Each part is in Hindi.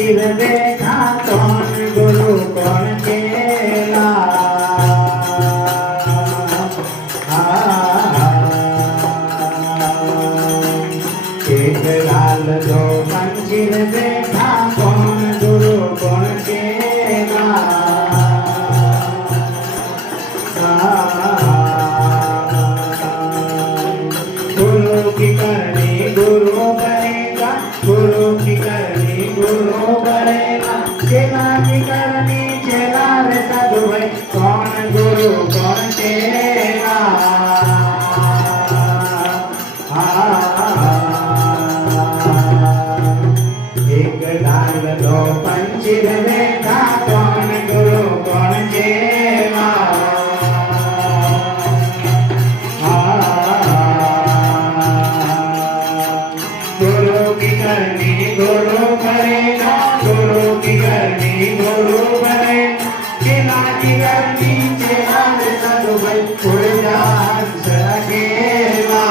पंचिर देखा कौन गुरु कौन चेला। एक लाल दो पंचिर देखा कौन गुरु कौन चेला। गुरु की करनी गुरु बनेगा, गुरु की करनी गुरु बनेगा। चेला की करनी चेला रे साधु भाई, कौन गुरु कौन चेला। एक डाल दो पंचिर देखा कौन गुरु कौन चेला। गुरु की करनी गुरु करेगा, गुरु की करनी गुरु बनेगा। चेला की करनी चेला रे साधु भाई, उड़ जा हंस अकेला।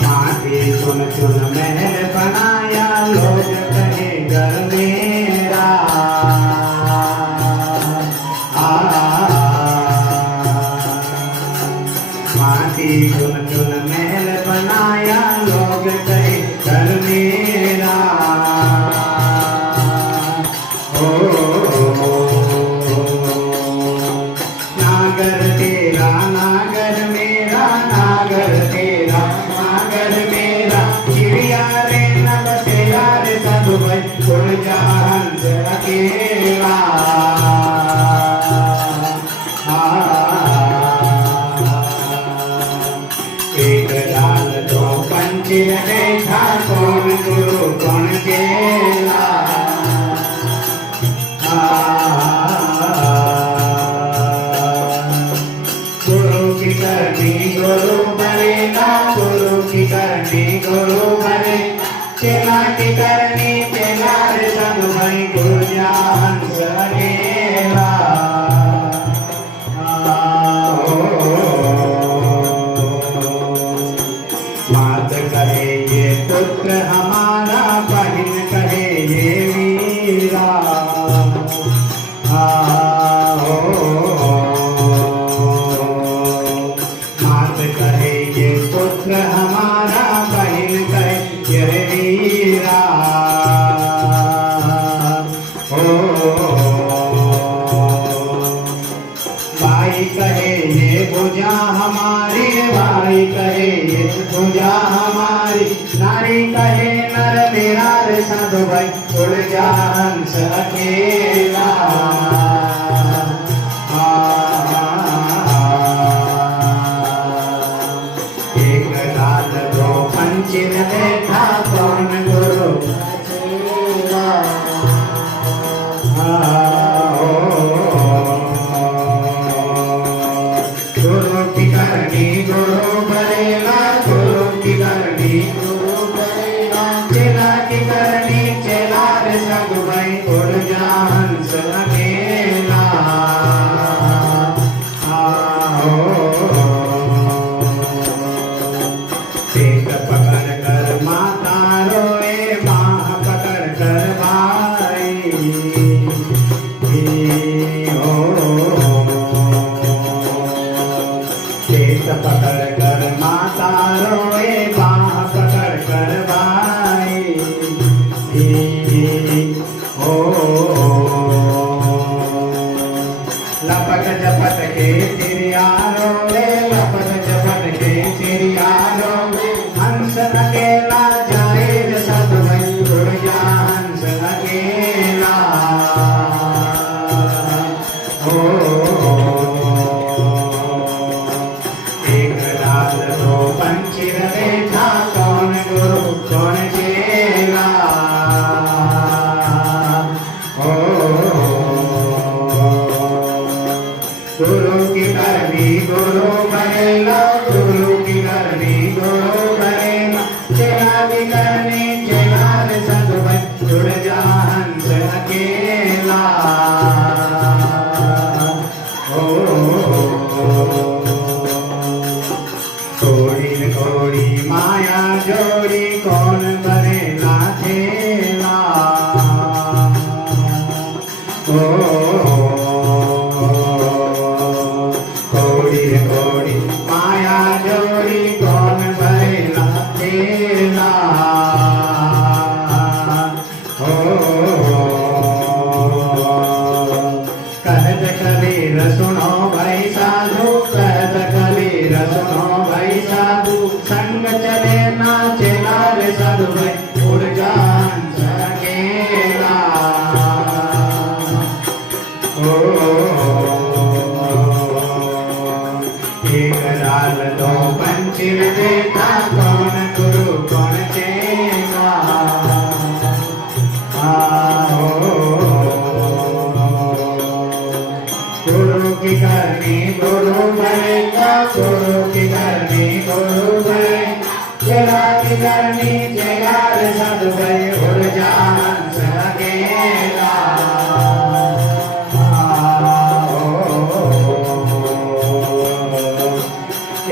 माटी चुन चुन महल बनाया, लोग कहे घर मेरा। माटी चुन चुन महल बनाया, लोग कहे घर मेरा। नागर तेरा नागर मेरा, नागर तेरा नागर मेरा। चिड़िया रे न बसेरा रे साधु भाई, उड़ जा हंस अकेला। एक डाल दो पंचिर देखा कौन गुरु कौन चेला। गुरु की करनी गुरु बनेगा, गुरु की करनी गुरु बनेगा। चेला की करनी चेला रे साधु भाई, गुरु जा हंस अकेला। मात कहे ये पुत्र हमारा, बहन कहे ये वीरा। मात कहे ये पुत्र हमारा, बहन कहे ये वीरा। भाई कहे ये भुजा हमारी, भाई कहे ये भुजा हमारी। नारी कहे नर मेरा रे साधु भाई, उड़ जा हंस अकेला। एक डाल दो पंचिर देखा कौन गुरु चेला। गुरु की करनी गुरु बनेगा, गुरु की करनी गुरु बनेगा। चेला की करनी चेला रे साधु भाई, उड़ जा हंस अकेला। पेट पकड़ कर माता रोए, बाह पकड़ कर भाई। पेट पकड़ कर माता रोए, बाह पकड़ कर भाई। लपट झपट के चिड़िया रोए, लपट झपट के चिड़िया रोए। हंस अकेला जाए रे साधु भाई, उड़ जा हंस अकेला। एक डाल दो पंचिर देखा कौन गुरु कौन चेला। गुरु की करनी गुरु बनेगा, गुरु की करनी गुरु बनेगा। चेला की करनी चेला रे साधु भाई उड़ जा हंस अकेला थोड़ी थोड़ी माया जोड़ी कौन करेला खेला थोड़ी थोड़ी माया जोड़ी कौन करेला खेला कहत कबीर सुनो भाई साधु कहत कबीर सुनो भाई साधु संग चले ना चला रे साधु भाई उड़ जा हंस अकेला एक डाल दो पंछी देखा कौन गुरु कौन चेला गुरु की करनी गुरु बनेगा गुरु की करनी गुरु बनेगा चेला की करनी चेला रे साधु भाई उड़ जा हंस अकेला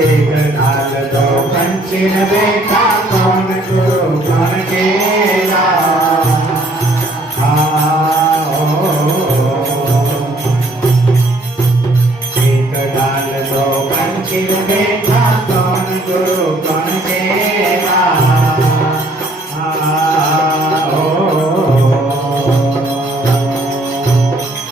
एक डाल दो पंछी देखा